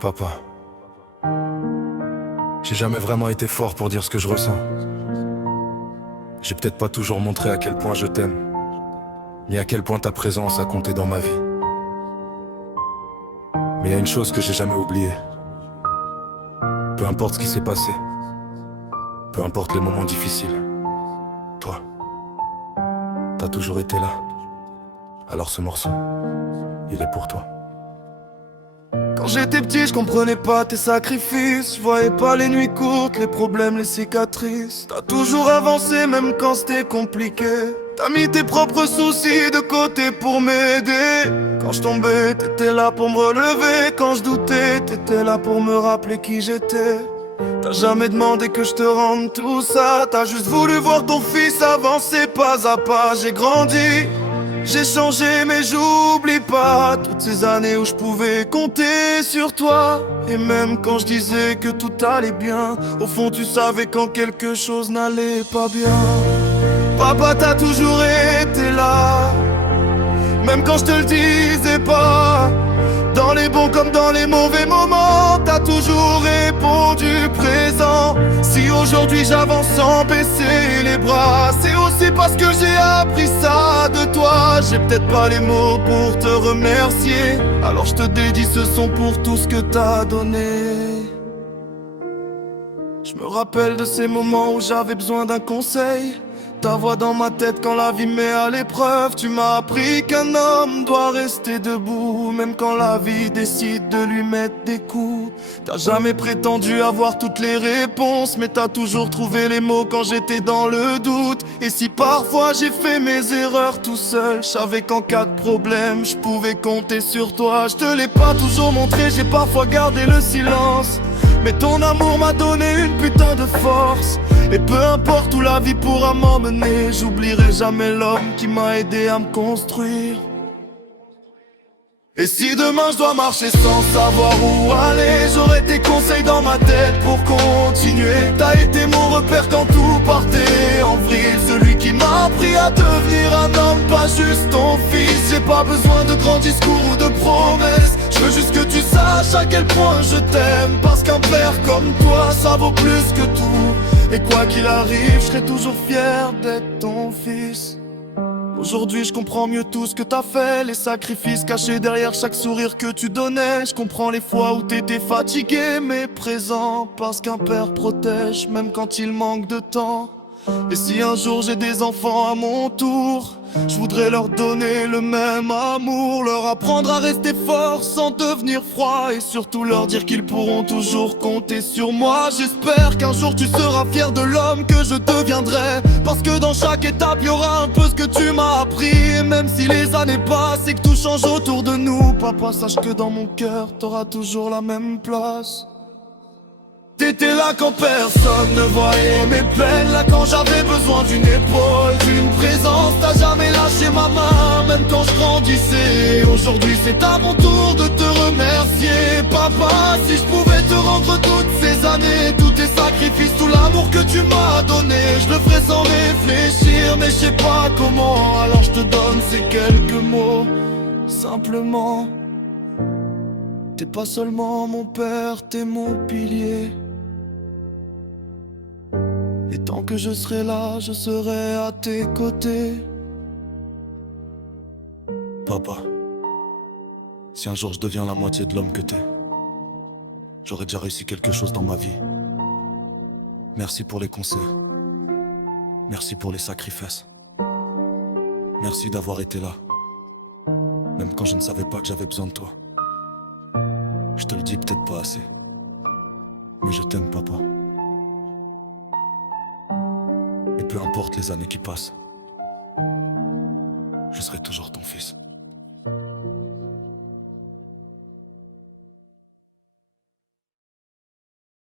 Papa, j'ai jamais vraiment été fort pour dire ce que je ressens. J'ai peut-être pas toujours montré à quel point je t'aime, ni à quel point ta présence a compté dans ma vie. Mais y a une chose que j'ai jamais oubliée. Peu importe ce qui s'est passé, peu importe les moments difficiles, toi, t'as toujours été là. Alors ce morceau, il est pour toi. Quand j'étais petit, je comprenais pas tes sacrifices. Je voyais pas les nuits courtes, les problèmes, les cicatrices. T'as toujours avancé même quand c'était compliqué. T'as mis tes propres soucis de côté pour m'aider. Quand je tombais, t'étais là pour me relever. Quand je doutais, t'étais là pour me rappeler qui j'étais. T'as jamais demandé que je te rende tout ça. T'as juste voulu voir ton fils avancer pas à pas. J'ai grandi, j'ai changé mais j'oublie pas toutes ces années où je pouvais compter sur toi. Et même quand je disais que tout allait bien, au fond tu savais quand quelque chose n'allait pas bien. Papa, t'as toujours été là, même quand je te le disais pas. Dans les bons comme dans les mauvais moments, t'as toujours répondu présent. Si aujourd'hui j'avance sans baisser les bras, c'est aussi parce que j'ai appris ça de toi. J'ai peut-être pas les mots pour te remercier, alors je te dédie ce son pour tout ce que t'as donné. Je me rappelle de ces moments où j'avais besoin d'un conseil. Ta voix dans ma tête quand la vie me met à l'épreuve. Tu m'as appris qu'un homme doit rester debout, même quand la vie décide de lui mettre des coups. T'as jamais prétendu avoir toutes les réponses, mais t'as toujours trouvé les mots quand j'étais dans le doute. Et si parfois j'ai fait mes erreurs tout seul, je savais qu'en cas de problème, je pouvais compter sur toi. Je te l'ai pas toujours montré, j'ai parfois gardé le silence, mais ton amour m'a donné une putain de force. Et peu importe où la vie pourra m'emmener, j'oublierai jamais l'homme qui m'a aidé à me construire. Et si demain je dois marcher sans savoir où aller, j'aurai tes conseils dans ma tête pour continuer. T'as été mon repère quand tout partait en vrille, celui qui m'a appris à devenir un homme, pas juste ton fils. J'ai pas besoin de grands discours ou de promesses, je veux juste que tu saches à quel point je t'aime. Parce qu'un père comme toi, ça vaut plus que tout. Et quoi qu'il arrive, je serai toujours fier d'être ton fils. Aujourd'hui je comprends mieux tout ce que t'as fait, les sacrifices cachés derrière chaque sourire que tu donnais. Je comprends les fois où t'étais fatigué mais présent, parce qu'un père protège même quand il manque de temps. Et si un jour j'ai des enfants à mon tour, je voudrais leur donner le même amour, leur apprendre à rester fort sans devenir froid, et surtout leur dire qu'ils pourront toujours compter sur moi. J'espère qu'un jour tu seras fier de l'homme que je deviendrai, parce que dans chaque étape y'aura un peu ce que tu m'as appris. Et même si les années passent et que tout change autour de nous, papa, sache que dans mon cœur t'auras toujours la même place. T'étais là quand personne ne voyait mes peines, là quand j'avais besoin d'une épaule, d'une présence. T'as jamais lâché ma main, même quand je grandissais. Aujourd'hui c'est à mon tour de te remercier, papa. Si je pouvais te rendre toutes ces années, tous tes sacrifices, tout l'amour que tu m'as donné, je le ferais sans réfléchir, mais je sais pas comment. Alors je te donne ces quelques mots, simplement. T'es pas seulement mon père, t'es mon pilier. Et tant que je serai là, je serai à tes côtés. Papa, si un jour je deviens la moitié de l'homme que t'es, j'aurai déjà réussi quelque chose dans ma vie. Merci pour les conseils, merci pour les sacrifices, merci d'avoir été là, même quand je ne savais pas que j'avais besoin de toi. Je te le dis peut-être pas assez, mais je t'aime, papa. Et peu importe les années qui passent, je serai toujours ton fils.